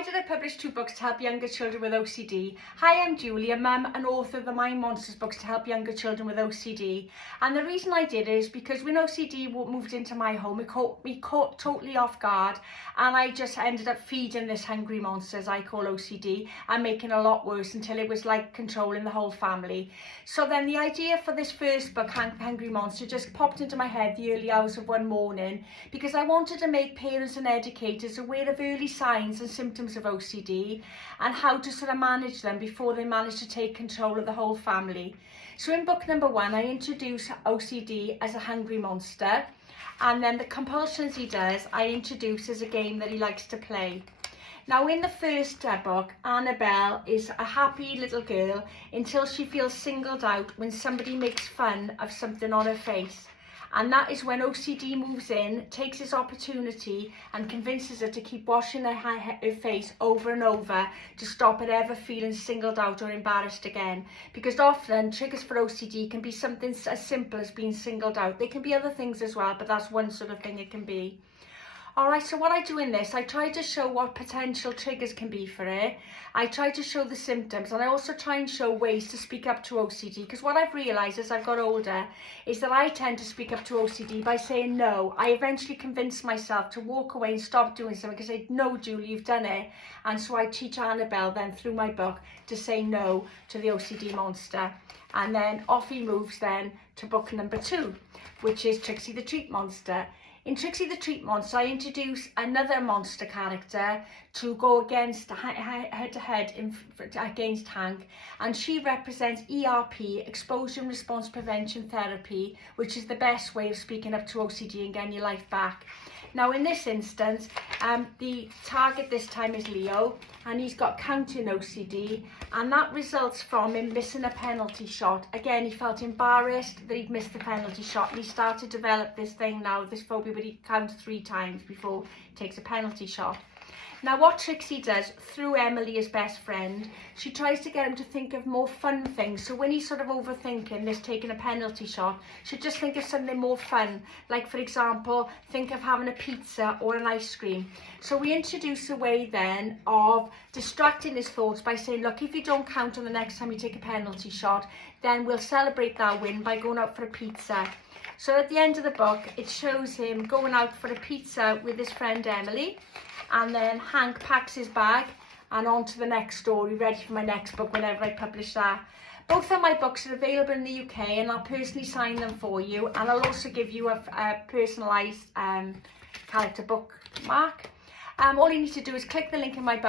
Why did I publish 2 books to help younger children with OCD? Hi, I'm Julie, a mum and author of the Mind Monsters books to help younger children with OCD. And the reason I did it is because when OCD moved into my home, it caught me totally off guard, and I just ended up feeding this hungry monster, as I call OCD, and making it a lot worse until it was like controlling the whole family. So then the idea for this first book, Hungry Monster, just popped into my head the early hours of one morning, because I wanted to make parents and educators aware of early signs and symptoms of OCD and how to sort of manage them before they manage to take control of the whole family. So in book number 1, I introduce OCD as a hungry monster, and then the compulsions he does, I introduce as a game that he likes to play. Now in the first book, Annabelle is a happy little girl until she feels singled out when somebody makes fun of something on her face. And that is when OCD moves in, takes its opportunity and convinces her to keep washing her face over and over to stop her ever feeling singled out or embarrassed again. Because often triggers for OCD can be something as simple as being singled out. They can be other things as well, but that's one sort of thing it can be. Alright, so what I do in this, I try to show what potential triggers can be for it. I try to show the symptoms, and I also try and show ways to speak up to OCD, because what I've realised as I've got older is that I tend to speak up to OCD by saying no. I eventually convince myself to walk away and stop doing something because I say, no, Julie, you've done it. And so I teach Annabelle then through my book to say no to the OCD monster. And then off he moves then to book number 2, which is Trixie the Treat Monster. In Trixie the Treat Monster, I introduce another monster character to go against head-to-head against Hank, and she represents ERP, Exposure and Response Prevention Therapy, which is the best way of speaking up to OCD and getting your life back. Now in this instance, the target this time is Leo, and he's got counting OCD, and that results from him missing a penalty shot. Again, he felt embarrassed that he'd missed the penalty shot, and he started to develop this thing now, this phobia, where he counts 3 times before he takes a penalty shot. Now what Trixie does, through Emily, his best friend, she tries to get him to think of more fun things. So when he's sort of overthinking this taking a penalty shot, she'll just think of something more fun. Like, for example, think of having a pizza or an ice cream. So we introduce a way then of distracting his thoughts by saying, look, if you don't count on the next time you take a penalty shot, then we'll celebrate that win by going out for a pizza. So at the end of the book, it shows him going out for a pizza with his friend Emily, and then Hank packs his bag and on to the next story, ready for my next book whenever I publish that. Both of my books are available in the UK, and I'll personally sign them for you, and I'll also give you a personalised character bookmark. All you need to do is click the link in my bio